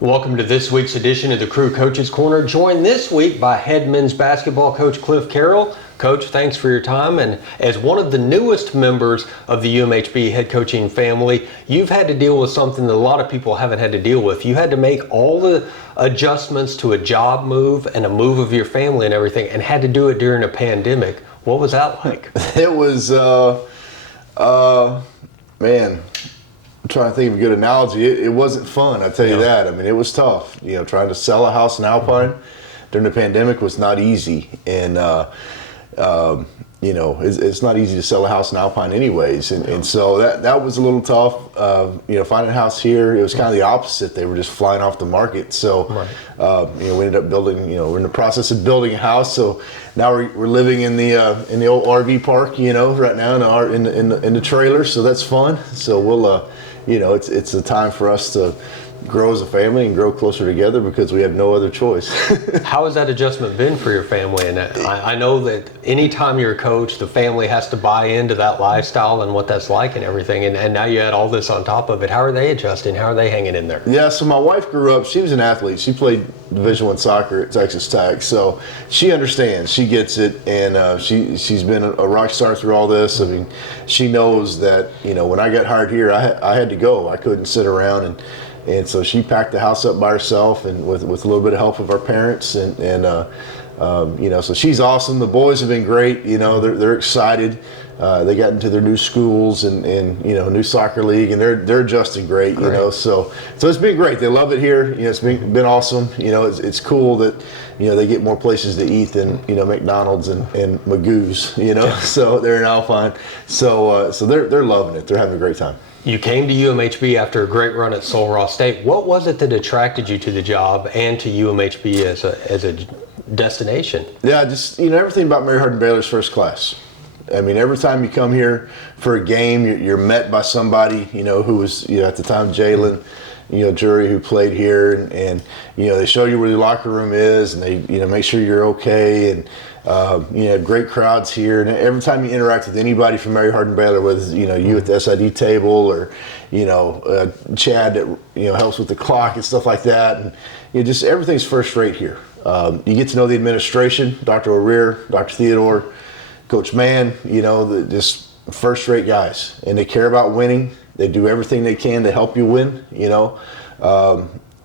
Welcome to this week's edition of the Crew Coaches Corner, joined this week by head men's basketball coach Clif Carroll. Coach, thanks for your time, and as one of the newest members of the UMHB head coaching family, you've had to deal with something that a lot of people haven't had to deal with. You had to make all the adjustments to a job move and a move of your family and everything, and had to do it during a pandemic. What was that like? It was, man, I'm trying to think of a good analogy. It wasn't fun, I tell you that. I mean, it was tough. You know, trying to sell a house in Alpine during the pandemic was not easy. And, you know, it's not easy to sell a house in Alpine anyways. And so that was a little tough. You know, finding a house here, it was kind of the opposite. They were just flying off the market. So, you know, we ended up building, you know, we're in the process of building a house. So now we're living in the old RV park, you know, right now in the trailer. So that's fun. So we'll, you know, it's a time for us to grow as a family and grow closer together because we have no other choice. How has that adjustment been for your family? And I know that anytime you're a coach, the family has to buy into that lifestyle and what that's like and everything. And now you add all this on top of it. How are they adjusting? How are they hanging in there? Yeah, so my wife grew up, she was an athlete. She played Division I soccer at Texas Tech. So she understands, she gets it. And she's been a rock star through all this. I mean, she knows that, you know, when I got hired here, I had to go. I couldn't sit around. And so she packed the house up by herself and with a little bit of help of our parents. And you know, so she's awesome. The boys have been great. You know, they're excited. They got into their new schools and you know, new soccer league, and they're adjusting great. You know, so it's been great. They love it here. You know, it's been awesome. You know, it's cool that, you know, they get more places to eat than, you know, McDonald's and Magoo's. You know, so they're in Alpine. So they're loving it. They're having a great time. You came to UMHB after a great run at Sul Ross State. What was it that attracted you to the job and to UMHB as a destination? Yeah, just, you know, everything about Mary Hardin Baylor's first class. I mean, every time you come here for a game, you're met by somebody, you know, who was, you know, at the time Jalen, you know, Jury, who played here, and you know, they show you where the locker room is, and they, you know, make sure you're okay, and you know, great crowds here. And every time you interact with anybody from Mary Hardin Baylor, whether, you know, you at the SID table or, you know, Chad that, you know, helps with the clock and stuff like that, and you know, just everything's first rate here. You get to know the administration, Dr. O'Rear, Dr. Theodore, Coach Mann, you know, just first rate guys, and they care about winning. They do everything they can to help you win. You know,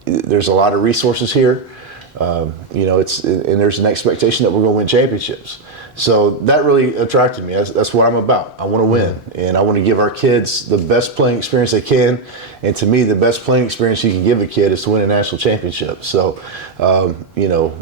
there's a lot of resources here. You know, and there's an expectation that we're going to win championships. So that really attracted me. That's what I'm about. I want to win, and I want to give our kids the best playing experience they can. And to me, the best playing experience you can give a kid is to win a national championship. So, you know,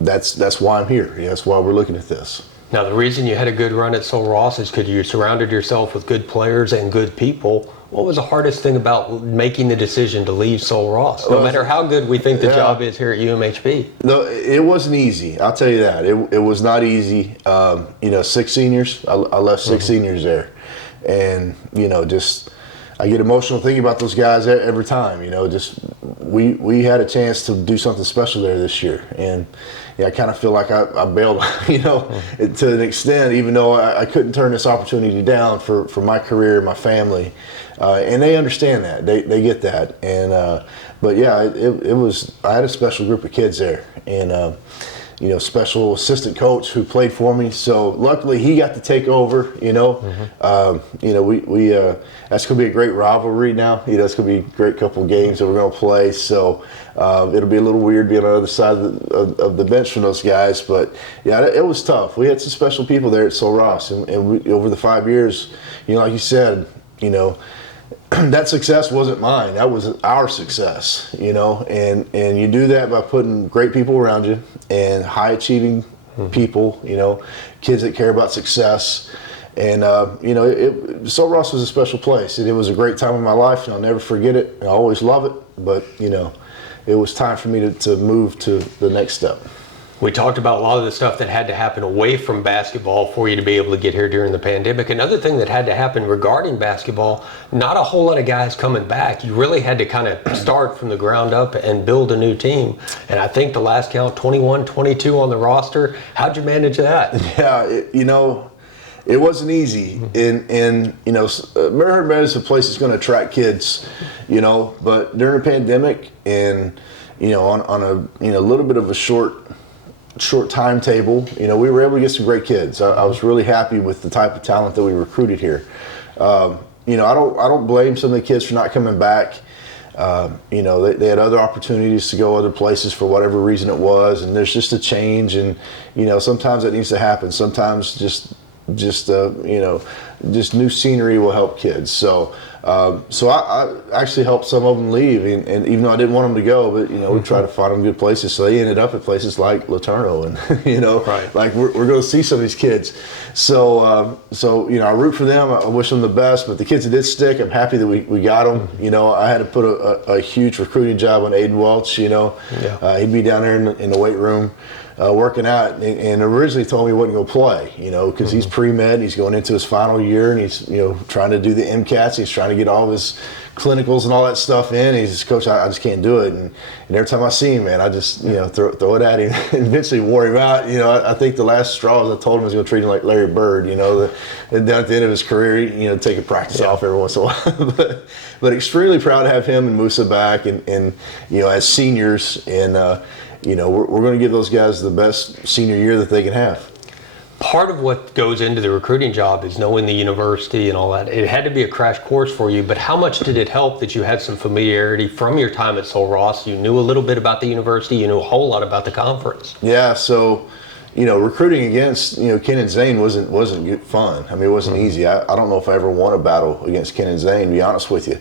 that's why I'm here. That's why we're looking at this. Now, the reason you had a good run at Sul Ross is because you surrounded yourself with good players and good people. What was the hardest thing about making the decision to leave Sul Ross? No matter how good we think the job is here at UMHB. No, it wasn't easy. I'll tell you that. It was not easy. You know, 6 seniors. I left 6 seniors there. And, you know, just I get emotional thinking about those guys every time. You know, just we had a chance to do something special there this year. And yeah, I kind of feel like I bailed, you know, to an extent, even though I couldn't turn this opportunity down for my career, my family. And they understand that. They get that. And but yeah, it was, I had a special group of kids there, and you know, special assistant coach who played for me. So luckily he got to take over. You know, you know, we that's gonna be a great rivalry now. You know, it's gonna be a great couple of games that we're gonna play. So it'll be a little weird being on the other side of the bench from those guys. But yeah, it was tough. We had some special people there at Sul Ross, and we, over the 5 years, you know, like you said, you know, that success wasn't mine. That was our success, you know, and you do that by putting great people around you and high achieving people, you know, kids that care about success. And, you know, Sul Ross was a special place, and it was a great time in my life, and I'll never forget it. I always love it, but, you know, it was time for me to move to the next step. We talked about a lot of the stuff that had to happen away from basketball for you to be able to get here during the pandemic. Another thing that had to happen regarding basketball, not a whole lot of guys coming back. You really had to kind of start from the ground up and build a new team. And I think the last count, 21, 22 on the roster. How'd you manage that? Yeah, you know, it wasn't easy. And you know, Mary Hardin Baylor is a place that's going to attract kids, you know. But during the pandemic, and you know, on a little bit of a short timetable, you know, we were able to get some great kids. I was really happy with the type of talent that we recruited here. You know, I don't blame some of the kids for not coming back. You know, they had other opportunities to go other places for whatever reason it was, and there's just a change, and you know, sometimes that needs to happen. Sometimes just you know, just new scenery will help kids. So I actually helped some of them leave, and even though I didn't want them to go, but you know, we tried to find them good places. So they ended up at places like Laterno, and you know, like we're going to see some of these kids. So you know, I root for them. I wish them the best. But the kids that did stick, I'm happy that we got them. You know, I had to put a huge recruiting job on Aiden Welch. You know, he'd be down there in the weight room. Working out, and originally told me he wasn't going to play, you know, because he's pre-med, he's going into his final year, and he's, you know, trying to do the MCATs, he's trying to get all of his clinicals and all that stuff in. He says, Coach, I just can't do it. And every time I see him, man, I just, you know, throw it at him and eventually wore him out. You know, I think the last straw was I told him I was going to treat him like Larry Bird, you know, down at the end of his career, you know, take a practice off every once in a while. but extremely proud to have him and Musa back, and you know, as seniors, and you know, we're going to give those guys the best senior year that they can have. Part of what goes into the recruiting job is knowing the university and all that. It had to be a crash course for you, but how much did it help that you had some familiarity from your time at Sul Ross? You knew a little bit about the university, you knew a whole lot about the conference. Yeah, so, you know, recruiting against, you know, Ken and Zane wasn't good fun. I mean, it wasn't easy. I don't know if I ever won a battle against Ken and Zane, to be honest with you.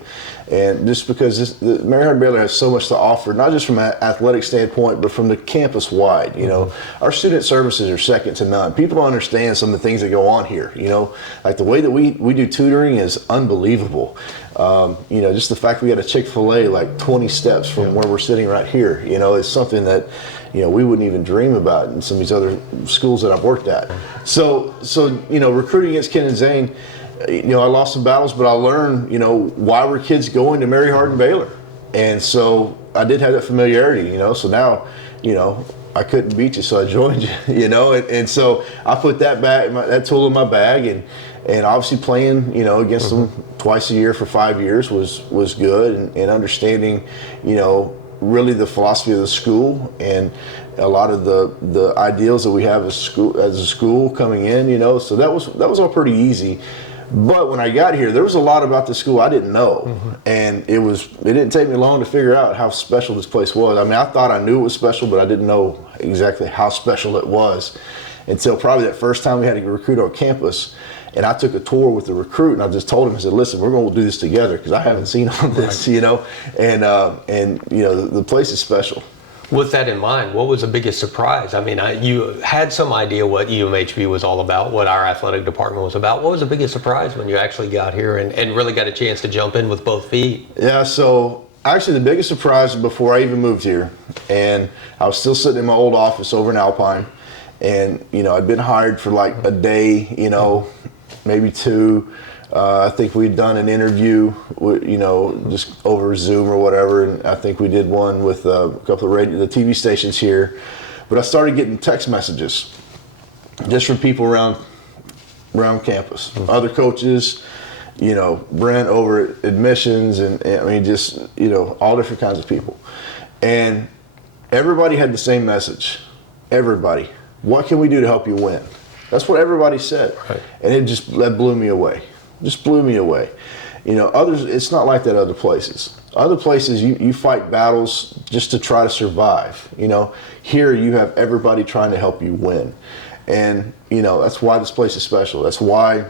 And just because Mary Hardin Baylor has so much to offer, not just from an athletic standpoint, but from the campus wide. You know, our student services are second to none. People don't understand some of the things that go on here. You know, like the way that we do tutoring is unbelievable. You know, just the fact we got a Chick-fil-A like 20 steps from where we're sitting right here, you know, is something that, you know, we wouldn't even dream about in some of these other schools that I've worked at. So you know, recruiting against Ken and Zane, you know, I lost some battles, but I learned, you know, why were kids going to Mary Hardin Baylor? And so I did have that familiarity, you know, so now, you know, I couldn't beat you, so I joined you, you know, and so I put that tool in my bag, and obviously playing, you know, against them twice a year for 5 years was good, and understanding, you know, really the philosophy of the school and a lot of the ideals that we have as a school coming in, you know, so that was all pretty easy. But when I got here, there was a lot about the school I didn't know, and it didn't take me long to figure out how special this place was. I mean, I thought I knew it was special, but I didn't know exactly how special it was until probably that first time we had to recruit on campus. And I took a tour with the recruit, and I just told him, I said, listen, we're going to do this together because I haven't seen all this, you know, and you know, the place is special. With that in mind, what was the biggest surprise? I mean, you had some idea what UMHB was all about, what our athletic department was about. What was the biggest surprise when you actually got here and really got a chance to jump in with both feet? Yeah, so actually the biggest surprise before I even moved here, and I was still sitting in my old office over in Alpine, and, you know, I'd been hired for like a day, you know, maybe two. I think we'd done an interview, you know, just over Zoom or whatever, and I think we did one with a couple of the TV stations here. But I started getting text messages just from people around campus, other coaches, you know, Brent over at admissions, and I mean, just, you know, all different kinds of people. And everybody had the same message. Everybody. What can we do to help you win? That's what everybody said. Right. And that blew me away. Just blew me away. You know, it's not like that other places. Other places, you fight battles just to try to survive. You know, here you have everybody trying to help you win. And, you know, that's why this place is special. That's why,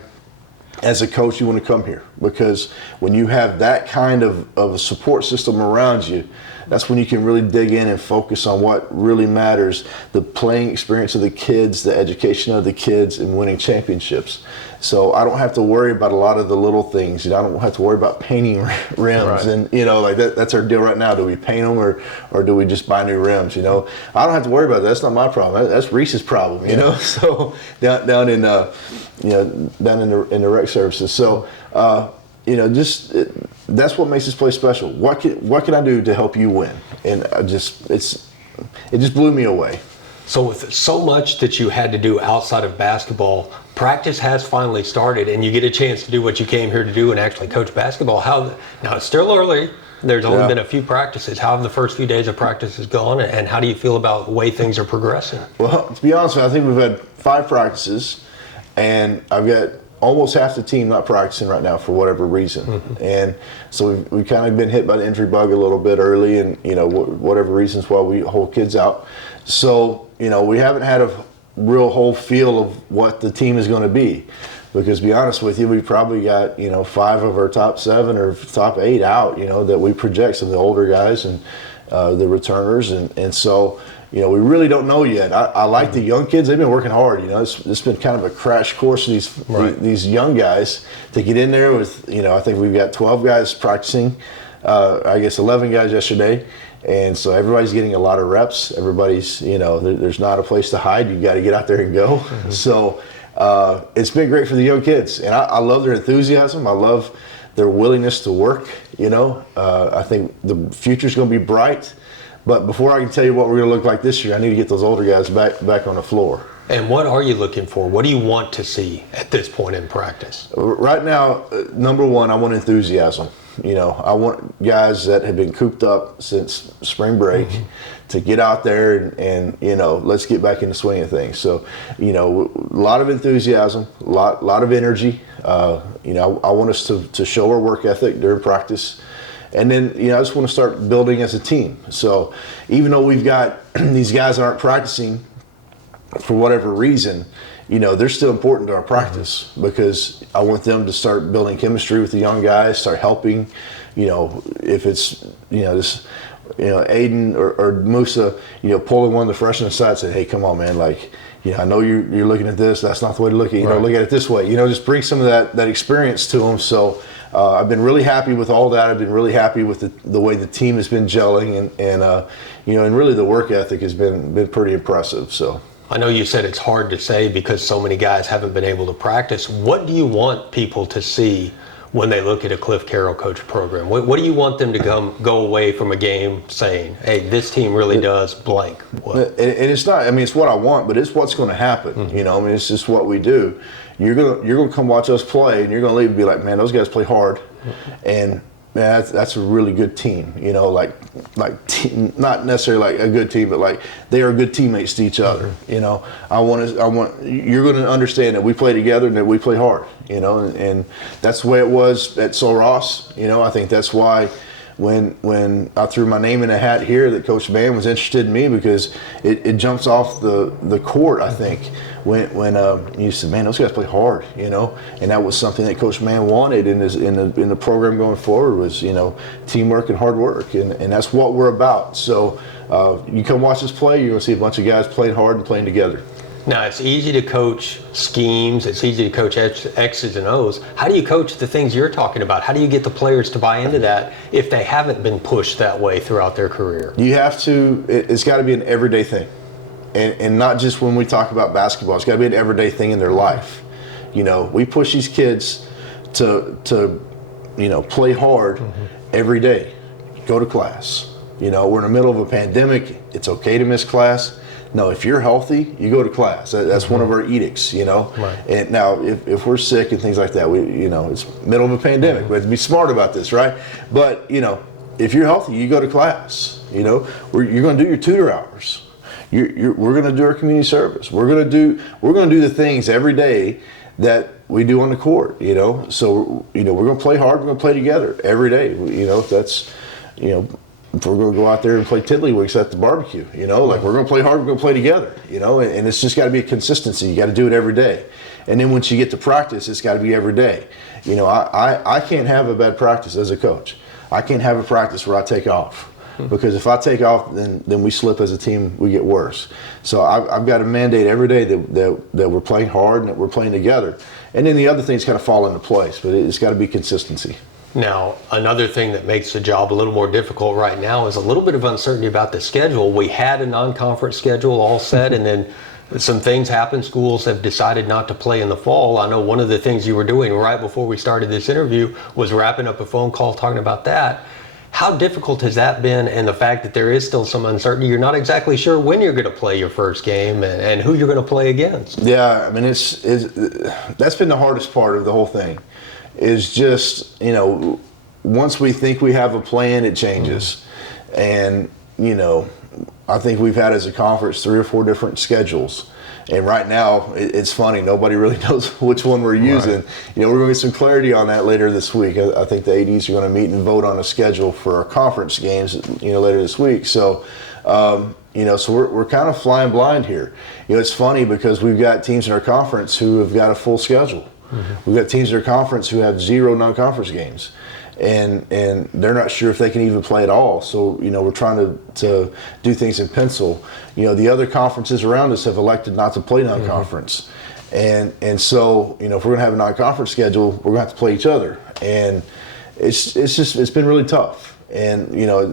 as a coach, you want to come here. Because when you have that kind of a support system around you, that's when you can really dig in and focus on what really matters, the playing experience of the kids, the education of the kids, and winning championships. So I don't have to worry about a lot of the little things. You know, I don't have to worry about painting rims. Right. And, you know, like that's our deal right now. Do we paint them or do we just buy new rims, you know? I don't have to worry about that. That's not my problem. That's Reese's problem, you know? So down in the rec services. So, you know, that's what makes this place special. What can I do to help you win? And it just blew me away. So with so much that you had to do outside of basketball, practice has finally started and you get a chance to do what you came here to do and actually coach basketball. Now it's still early. There's only been a few practices. How have the first few days of practices gone, and how do you feel about the way things are progressing? Well, to be honest with you, I think we've had 5 practices, and I've got almost half the team not practicing right now for whatever reason. And so we've kind of been hit by the injury bug a little bit early, and whatever reasons why we hold kids out. So we haven't had a real whole feel of what the team is going to be. Because to be honest with you, we probably got 5 of our top 7 or top 8 out. That we project, some of the older guys and the returners, and so we really don't know yet. I like the young kids; they've been working hard. It's been kind of a crash course of these young guys to get in there with. I think we've got 12 guys practicing. I guess 11 guys yesterday. And so everybody's getting a lot of reps. Everybody's, there's not a place to hide. You got to get out there and go. So it's been great for the young kids, and I love their enthusiasm. I love their willingness to work. I think the future's going to be bright. But before I can tell you what we're going to look like this year, I need to get those older guys back on the floor. And what are you looking for? What do you want to see at this point in practice? Right now, number one, I want enthusiasm. I want guys that have been cooped up since spring break to get out there and let's get back in the swing of things. So, a lot of enthusiasm, a lot of energy. I want us to show our work ethic during practice. And then, I just want to start building as a team. So even though we've got these guys that aren't practicing for whatever reason, they're still important to our practice because I want them to start building chemistry with the young guys, start helping, if it's, Aiden or Musa, pulling one of the freshmen aside and saying, hey, come on, man, I know you're looking at this. That's not the way to look at it. Look at it this way. Just bring some of that experience to them. So I've been really happy with all that. I've been really happy with the way the team has been gelling, and really the work ethic has been pretty impressive. So. I know you said it's hard to say because so many guys haven't been able to practice. What do you want people to see when they look at a Clif Carroll coach program? What do you want them to go away from a game saying, hey, this team really does blank? What? And it's not, it's what I want, but it's what's going to happen. It's just what we do. You're gonna come watch us play, and you're going to leave and be like, man, those guys play hard. And man, that's a really good team. Not necessarily like a good team, but they are good teammates to each other. I want you're going to understand that we play together and that we play hard. And that's the way it was at Sul Ross. I think that's why when I threw my name in a hat here, that Coach Mann was interested in me because it jumps off the court. I think when you said, man, those guys play hard, and that was something that Coach Mann wanted in the program going forward was teamwork and hard work, and that's what we're about. So you come watch us play, you're going to see a bunch of guys playing hard and playing together. Now, it's easy to coach schemes. It's easy to coach X's and O's. How do you coach the things you're talking about? How do you get the players to buy into that if they haven't been pushed that way throughout their career? You have to, it's got to be an everyday thing. And not just when we talk about basketball. It's got to be an everyday thing in their life. We push these kids to play hard every day. Go to class. We're in the middle of a pandemic. It's okay to miss class. No, if you're healthy, you go to class. That's one of our edicts, Right. And now, if we're sick and things like that, it's middle of a pandemic. We have to be smart about this, right? But if you're healthy, you go to class. You're going to do your tutor hours. We're going to do our community service. We're going to do the things every day that we do on the court. So we're going to play hard. We're going to play together every day. If that's if we're going to go out there and play tiddlywinks at the barbecue, we're going to play hard, we're going to play together, and it's just got to be a consistency. You got to do it every day. And then once you get to practice, it's got to be every day. I can't have a bad practice as a coach. I can't have a practice where I take off. Because if I take off, then we slip as a team, we get worse. So I've got a mandate every day that we're playing hard and that we're playing together. And then the other things kind of fall into place, but it's got to be consistency. Now, another thing that makes the job a little more difficult right now is a little bit of uncertainty about the schedule. We had a non-conference schedule all set, and then some things happened. Schools have decided not to play in the fall. I know one of the things you were doing right before we started this interview was wrapping up a phone call talking about that. How difficult has that been, and the fact that there is still some uncertainty? You're not exactly sure when you're going to play your first game and who you're going to play against. Yeah, I mean, that's been the hardest part of the whole thing, is just, once we think we have a plan, it changes. And, I think we've had as a conference 3 or 4 different schedules. And right now, it's funny, nobody really knows which one we're using. Right. We're going to get some clarity on that later this week. I think the ADs are going to meet and vote on a schedule for our conference games, later this week. So, so we're kind of flying blind here. It's funny because we've got teams in our conference who have got a full schedule. We've got teams in our conference who have 0 non-conference games. And they're not sure if they can even play at all. So, we're trying to do things in pencil. The other conferences around us have elected not to play non-conference. And so, if we're going to have a non-conference schedule, we're going to have to play each other. And it's been really tough. And,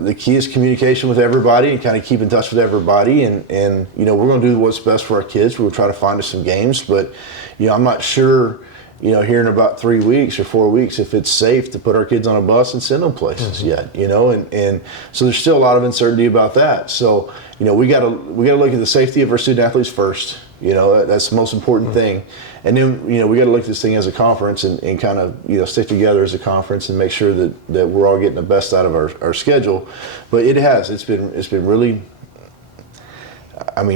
the key is communication with everybody and kind of keep in touch with everybody. And we're going to do what's best for our kids. We'll try to find us some games. But, I'm not sure, here in about 3 weeks or 4 weeks, if it's safe to put our kids on a bus and send them places yet, and so there's still a lot of uncertainty about that. So, we got to look at the safety of our student athletes first. That's the most important thing. And then, we got to look at this thing as a conference and kind of, stick together as a conference and make sure that we're all getting the best out of our schedule. But it's been really,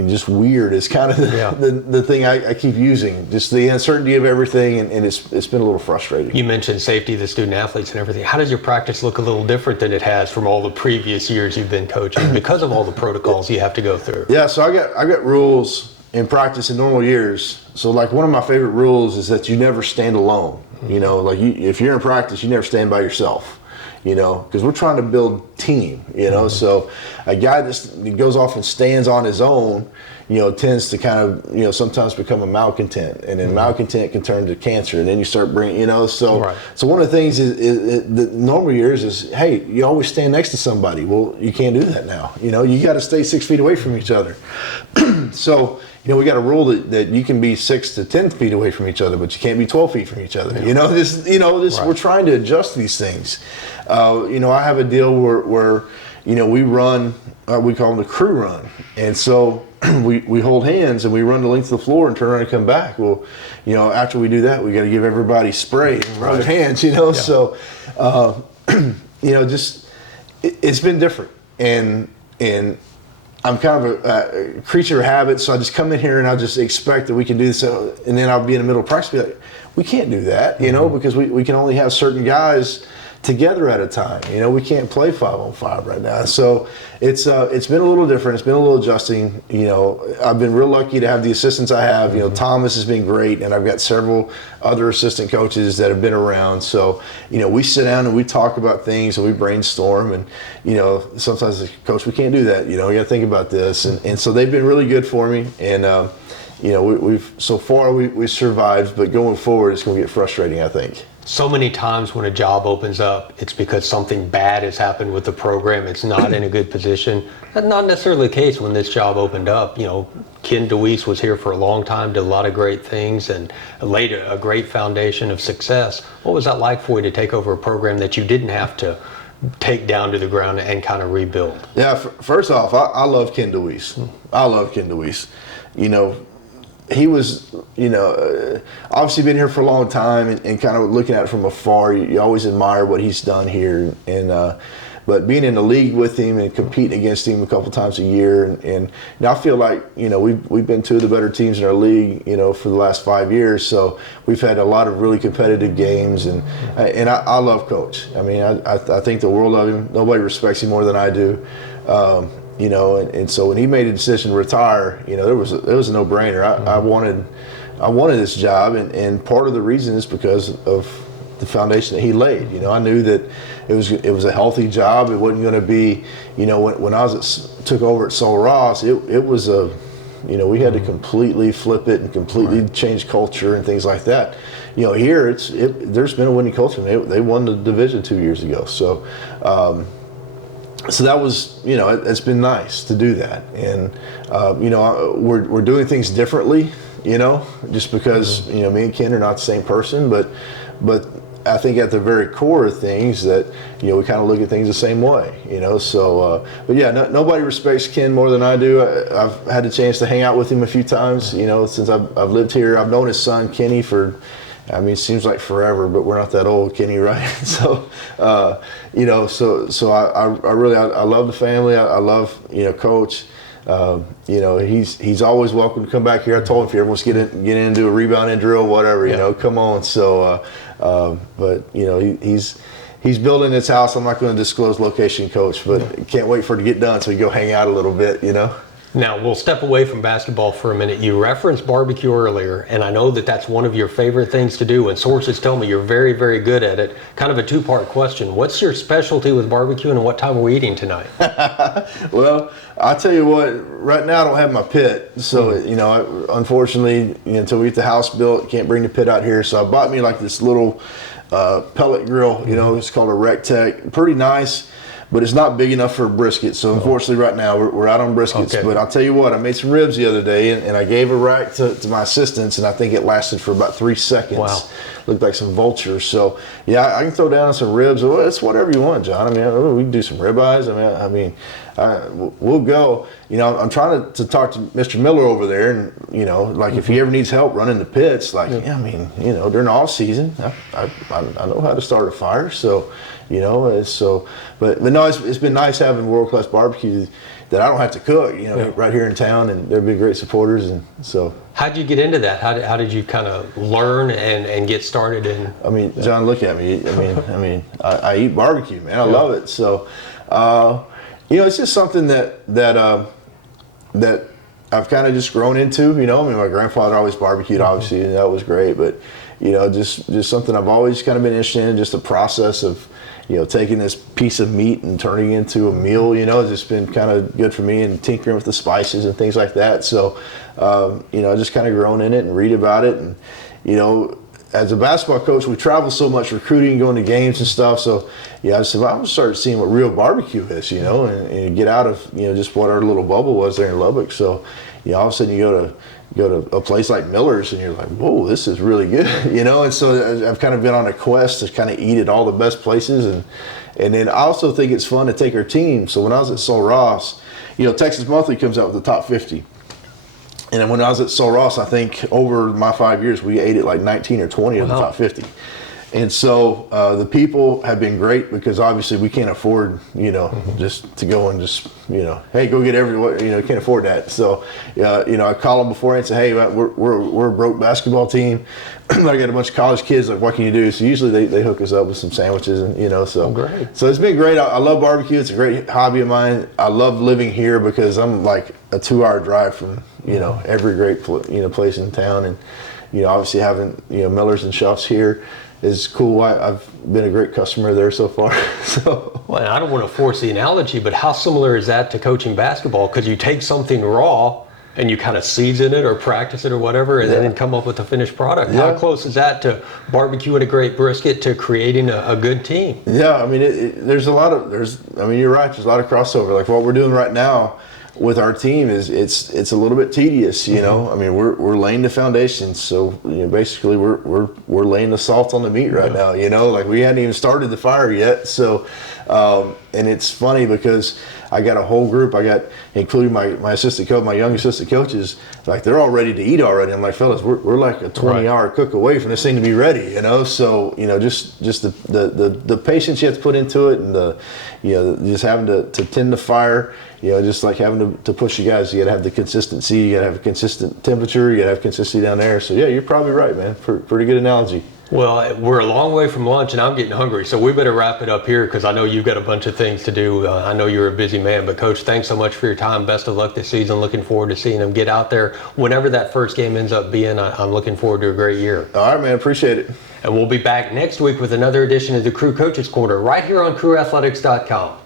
just weird is kind of the thing I keep using. Just the uncertainty of everything, and it's been a little frustrating. You mentioned safety of the student athletes and everything. How does your practice look a little different than it has from all the previous years you've been coaching because of all the protocols you have to go through? Yeah, so I got rules in practice in normal years. So like one of my favorite rules is that you never stand alone. If you're in practice, you never stand by yourself. Because we're trying to build team, so a guy that goes off and stands on his own, tends to kind of, sometimes become a malcontent, and then malcontent can turn to cancer, and then you start bringing, so one of the things is the normal years is, hey, you always stand next to somebody. Well, you can't do that now. You got to stay 6 feet away from each other. So, we got a rule that you can be 6 to 10 feet away from each other, but you can't be 12 feet from each other. We're trying to adjust these things. I have a deal where we run, we call them the crew run. And so we hold hands and we run the length of the floor and turn around and come back. Well, after we do that, we got to give everybody spray and rub their hands, So, it's been different. And I'm kind of a creature of habit, so I just come in here and I just expect that we can do this. And then I'll be in the middle of practice, be like, we can't do that, because we can only have certain guys together at a time. We can't play 5-on-5 right now. So it's been a little different. It's been a little adjusting. I've been real lucky to have the assistants I have. Thomas has been great, and I've got several other assistant coaches that have been around. So, we sit down and we talk about things and we brainstorm, and, sometimes, coach, we can't do that. We got to think about this. And so they've been really good for me. And, we've so far we survived, but going forward, it's going to get frustrating, I think. So many times when a job opens up, it's because something bad has happened with the program. It's not in a good position. That's not necessarily the case when this job opened up. Ken DeWeese was here for a long time, did a lot of great things, and laid a great foundation of success. What was that like for you to take over a program that you didn't have to take down to the ground and kind of rebuild? Yeah, first off, I love Ken DeWeese. I love Ken DeWeese. He was, obviously been here for a long time and kind of looking at it from afar. You always admire what he's done here. And but being in the league with him and competing against him a couple times a year, and I feel like, we've been 2 of the better teams in our league, for the last 5 years. So we've had a lot of really competitive games, and I love Coach. I think the world of him. Nobody respects him more than I do. And so when he made a decision to retire, it was a no-brainer. I wanted this job, and part of the reason is because of the foundation that he laid. I knew that it was a healthy job. It wasn't going to be, when I took over at Sul Ross, it was we had to completely flip it and completely change culture and things like that. Here there's been a winning culture. They won the division 2 years ago. So. So that was, it's been nice to do that. And, we're doing things differently, just because, me and Ken are not the same person, but I think at the very core of things that, we kind of look at things the same way, so, but yeah, nobody respects Ken more than I do. I've had the chance to hang out with him a few times, since I've lived here. I've known his son, Kenny, for, it seems like forever, but we're not that old, Kenny, right? So, I really love the family. I love, Coach. He's always welcome to come back here. I told him if he ever wants to get in and do a rebounding drill, whatever, come on. So, but he's building his house. I'm not going to disclose location, Coach, but can't wait for it to get done so we go hang out a little bit, Now, we'll step away from basketball for a minute. You referenced barbecue earlier, and I know that that's one of your favorite things to do, and sources tell me you're very, very good at it. Kind of a two-part question. What's your specialty with barbecue, and what time are we eating tonight? Well, I'll tell you what, right now I don't have my pit, so, unfortunately, until we get the house built, can't bring the pit out here, so I bought me like this little pellet grill, it's called a Rectech. Pretty nice. But it's not big enough for a brisket, so unfortunately right now we're out on briskets. Okay. But I'll tell you what, I made some ribs the other day, and I gave a rack to my assistants, and I think it lasted for about 3 seconds. Wow. Looked like some vultures. So yeah, I can throw down some ribs. Well, it's whatever you want, John. We can do some ribeyes. We'll go. I'm trying to talk to Mr. Miller over there, and if he ever needs help running the pits, during the off season, I know how to start a fire. So. But no, it's been nice having world-class barbecue that I don't have to cook, right here in town, and they've been great supporters, and so. How'd you get into that? How did you kind of learn and get started in? John, look at me. I eat barbecue, man. I love it. So, it's just something that I've kind of just grown into. My grandfather always barbecued, obviously, and that was great, but. Just something I've always kind of been interested in, just the process of, taking this piece of meat and turning it into a meal, it's just been kind of good for me, and tinkering with the spices and things like that. So, I just kind of grown in it and read about it. And, as a basketball coach, we travel so much recruiting, going to games and stuff. So, I said, well, I'm going to start seeing what real barbecue is, and get out of, just what our little bubble was there in Lubbock. So, all of a sudden you go to a place like Miller's, and you're like, whoa, this is really good, and so I've kind of been on a quest to kind of eat at all the best places, and then I also think it's fun to take our team. So when I was at Sul Ross, Texas Monthly comes out with the top 50, and then when I was at Sul Ross, I think over my 5 years we ate at like 19 or 20 of the top 50. And so the people have been great, because obviously we can't afford, just to go and just, hey, go get everyone, can't afford that. So, I call them before and say, hey, we're a broke basketball team. I got a bunch of college kids, like, what can you do? So usually they hook us up with some sandwiches, and, so. Great. So it's been great. I love barbecue. It's a great hobby of mine. I love living here because I'm like a 2-hour drive from, every great, place in town. And, obviously having, Millers and Shuffs here is cool. I've been a great customer there so far. So. Well, I don't want to force the analogy, but how similar is that to coaching basketball? Because you take something raw and you kind of season it or practice it or whatever, and then come up with a finished product. Yeah. How close is that to barbecuing a great brisket to creating a good team? Yeah, there's a lot of, you're right, there's a lot of crossover. Like what we're doing right now with our team is it's a little bit tedious, we're laying the foundation. So basically we're laying the salt on the meat right now. Like we hadn't even started the fire yet. So and it's funny because I got a whole group. I got, including my assistant coach, my young assistant coaches, like they're all ready to eat already. I'm like, fellas, we're like a 20-hour cook away from this thing to be ready. So just the patience you have to put into it, and the just having to tend the fire. Just like having to push you guys, you got to have the consistency, you got to have a consistent temperature, you got to have consistency down there. So yeah, you're probably right, man. Pretty good analogy. Well, we're a long way from lunch, and I'm getting hungry, so we better wrap it up here because I know you've got a bunch of things to do. I know you're a busy man, but Coach, thanks so much for your time. Best of luck this season. Looking forward to seeing them get out there whenever that first game ends up being. I'm looking forward to a great year. All right, man. Appreciate it. And we'll be back next week with another edition of the Crew Coaches Corner right here on CrewAthletics.com.